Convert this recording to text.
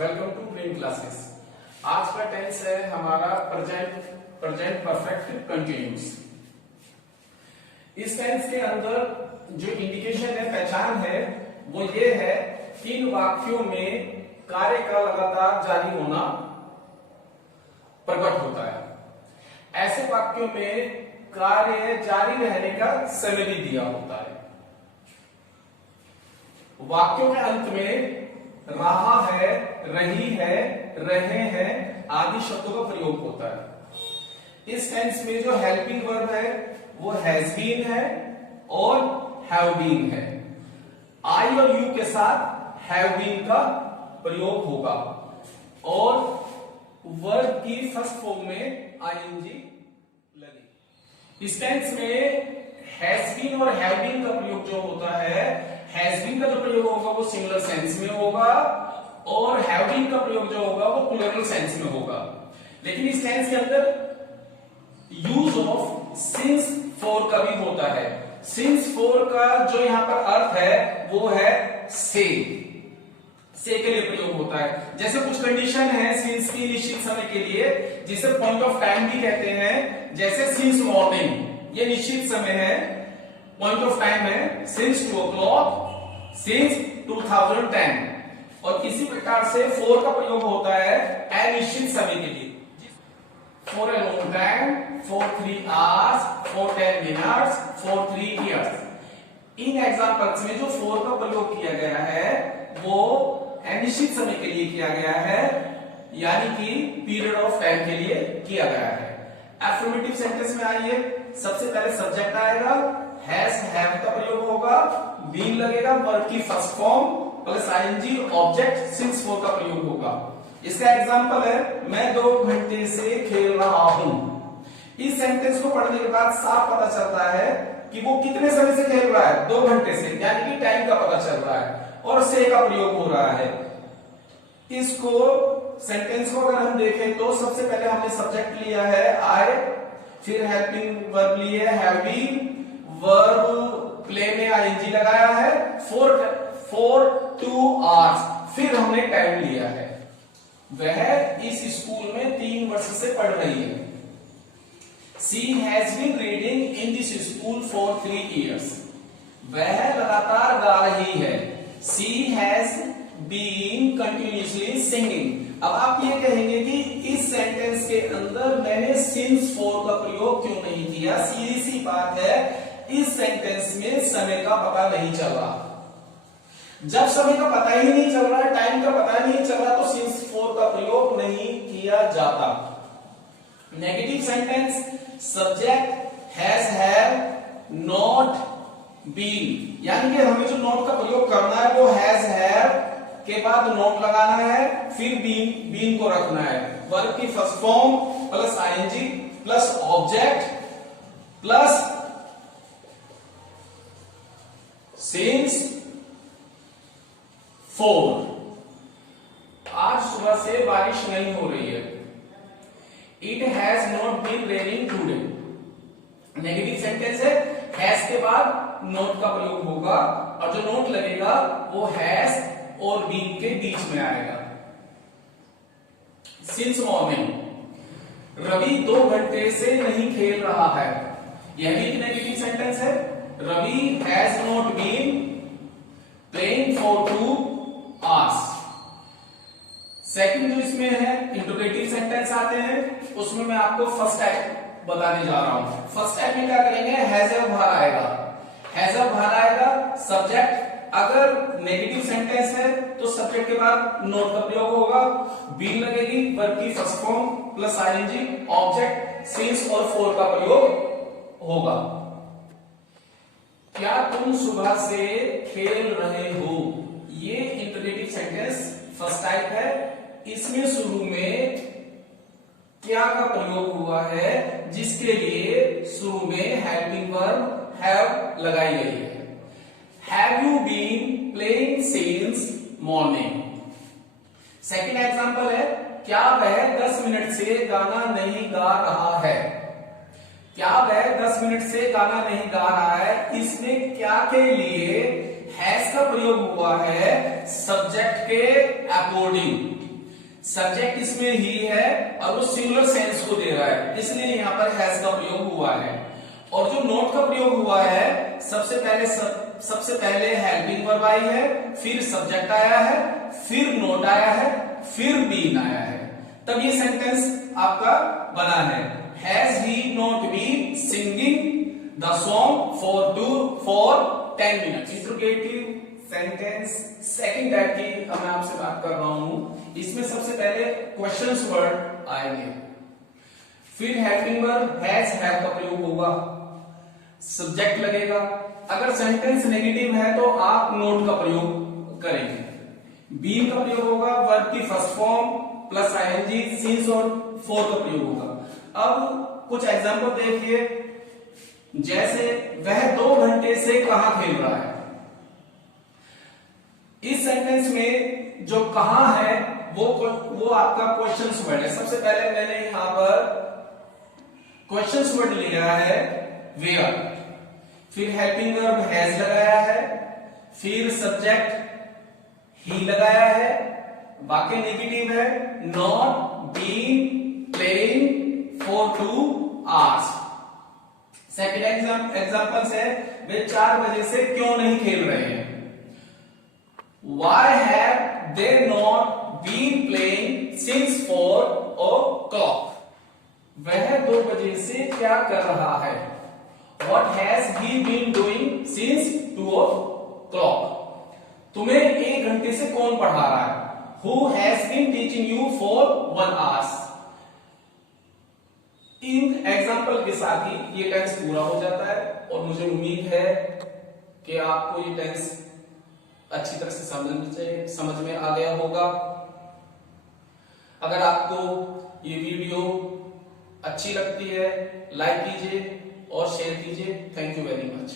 Welcome to green classes. आज का tense है हमारा प्रेजेंट परफेक्ट कंटिन्यूस। इस टेंस के अंदर जो इंडिकेशन है, पहचान है, वो ये है कि इन वाक्यों में कार्य का लगातार जारी होना प्रकट होता है। ऐसे वाक्यों में कार्य जारी रहने का समय भी दिया होता है। वाक्यों के अंत में रहा है, रही है, रहे हैं आदि शब्दों का प्रयोग होता है। इस टेंस में जो हेल्पिंग वर्ब है वो हैज बीन है और हैव बीन है। आई और यू के साथ हैव बीन का प्रयोग होगा और वर्ब की फर्स्ट फॉर्म में आईएनजी लगे। इस टेंस में हैज बीन और हैव बीन का प्रयोग जो होता है, हैज बीन का जो प्रयोग होगा वो सिंगुलर सेंस में होगा और हैव बीन का प्रयोग जो होगा वो प्लूरल सेंस में होगा। लेकिन इस टेंस के अंदर यूज ऑफ सिंस फॉर का भी होता है। सिंस फॉर का जो यहां पर अर्थ है वो है से के लिए प्रयोग होता है। जैसे कुछ कंडीशन है सिंस की निश्चित समय के लिए, जिसे पॉइंट ऑफ टाइम भी कहते हैं। जैसे सिंस मॉर्निंग, ये निश्चित समय है, पॉइंट ऑफ टाइम है सिंस 2 o'clock, सिंस 2010। और इसी प्रकार से फॉर का प्रयोग होता है अनिश्चित समय के लिए। For a long time, for 3 hours, for 10 minutes, for 3 years। In examples में जो फॉर का प्रयोग किया गया है वो अनिश्चित समय के लिए किया गया है, यानी कि पीरियड ऑफ टाइम के लिए किया गया है। एफर्मेटिव सेंटेंस में आइए, सबसे पहले सब्जेक्ट आएगा, हैज हैव का प्रयोग होगा, बीन लगेगा, वर्ब की first form plus ING, object since for का प्रयोग होगा। इसका एग्जांपल है मैं 2 घंटे से खेल रहा हूं। इस सेंटेंस को पढ़ने के बाद साफ पता चलता है कि वो कितने समय से खेल रहा है, 2 घंटे से, यानी कि टाइम का पता चल रहा है और से का प्रयोग हो रहा है। इसको सेंटेंस को अगर हम देखें तो सबसे पहले हमने सब्जेक्ट लिया है आई, फिर हेल्पिंग वर्ब लिए हैव बीन, वर्ब प्ले में आईएनजी लगाया है, फॉर 2 hours, फिर हमने टाइम लिया है। वह इस स्कूल में 3 वर्ष से पढ़ रही है। She has been reading in this school for 3 years. वह लगातार गा रही है। She has been continuously singing. अब आप ये कहेंगे कि इस सेंटेंस के अंदर मैंने since for का प्रयोग क्यों नहीं किया? सीधी सी बात है, इस सेंटेंस में समय का पता नहीं चल रहा। जब समय का पता ही नहीं चल रहा, टाइम का पता नहीं चल रहा, तो since for का प्रयोग नहीं किया जाता। Negative sentence, subject has have not been, यानी कि हमें जो नॉट का प्रयोग करना है वो हैज हैव के बाद नॉट लगाना है, फिर बीन को रखना है। वर्ब की first form plus ING plus object plus since for. आज सुबह से बारिश नहीं हो रही है। It has not been raining today। Negative sentence है, हैज के बाद नॉट का प्रयोग होगा और जो नॉट लगेगा वो हैज और बीन के बीच में आएगा। सिंस मॉर्निंग, रवि 2 घंटे से नहीं खेल रहा है। यह भी एक नेगेटिव सेंटेंस है। Ravi has not been playing for 2 hours। Second जो इसमें है इंटरोगेटिव सेंटेंस आते हैं, उसमें मैं आपको फर्स्ट टाइप बताने जा रहा हूं। फर्स्ट टाइप में क्या करेंगे, हैज हैव बाहर आएगा, हैज हैव बाहर आएगा, सब्जेक्ट अगर नेगेटिव सेंटेंस है तो सब्जेक्ट के बाद नॉट का प्रयोग होगा, बीन लगेगी, वर्ब की first form plus ING, object since और फॉर का प्रयोग होगा। क्या तुम सुबह से खेल रहे हो, ये इंटरोगेटिव सेंटेंस फर्स्ट टाइप है। इसमें शुरू में क्या का प्रयोग हुआ है, जिसके लिए शुरू में हेल्पिंग वर्ब हैव लगाई गई है। Have you been playing since morning. Second example है, क्या वह 10 मिनट से गाना नहीं गा रहा है। क्या वह 10 मिनट से गाना नहीं गा रहा है, इसमें क्या के लिए हैज का प्रयोग हुआ है, सब्जेक्ट के अकॉर्डिंग। सब्जेक्ट इसमें ही है और वो सिंगुलर सेंस को दे रहा है, इसलिए यहाँ पर हैज का प्रयोग हुआ है। और जो नॉट का प्रयोग हुआ है, सबसे पहले हेल्पिंग वर्ब आई है, फिर सब्जेक्ट आया है, फिर नॉट आया है, फिर बीन आया है, तब ये सेंटेंस आपका बना है। Has he not been singing the song for 10 minutes. Interrogative sentence second type की मैं आपसे बात कर रहा हूं। इसमें सबसे पहले क्वेश्चंस वर्ड आएंगे, फिर हेल्पिंग वर्ब हैज हैव का प्रयोग होगा, सब्जेक्ट लगेगा। अगर सेंटेंस नेगेटिव है तो आप नोट का प्रयोग करेंगे। बीन का प्रयोग होगा, वर्ब की first form plus ING, since और फॉर का प्रयोग होगा। अब कुछ एग्जांपल देखिए, जैसे वह 2 घंटे से कहां खेल रहा है। इस सेंटेंस में जो कहां है वो आपका क्वेश्चन वर्ड है। सबसे पहले मैंने यहां पर क्वेश्चन वर्ड लिया है वेयर, फिर हेल्पिंग वर्ब हैज लगाया है, फिर सब्जेक्ट ही लगाया है, वाक्य नेगेटिव है, not been playing for 2 hours. Second examples है, वे 4 बजे से क्यों नहीं खेल रहे हैं। Why have they not been playing since 4 o'clock? वह 2 बजे से क्या कर रहा है। What has he been doing since 2 o'clock? तुम्हें 1 घंटे से कौन पढ़ा रहा है। Who has been teaching you for 1 hour? In example के साथ ही ये टेंस पूरा हो जाता है और मुझे उम्मीद है कि आपको ये टेंस अच्छी तरह से समझ में आ गया होगा। अगर आपको ये वीडियो अच्छी लगती है, लाइक कीजिए और शेयर कीजिए। Thank you very much.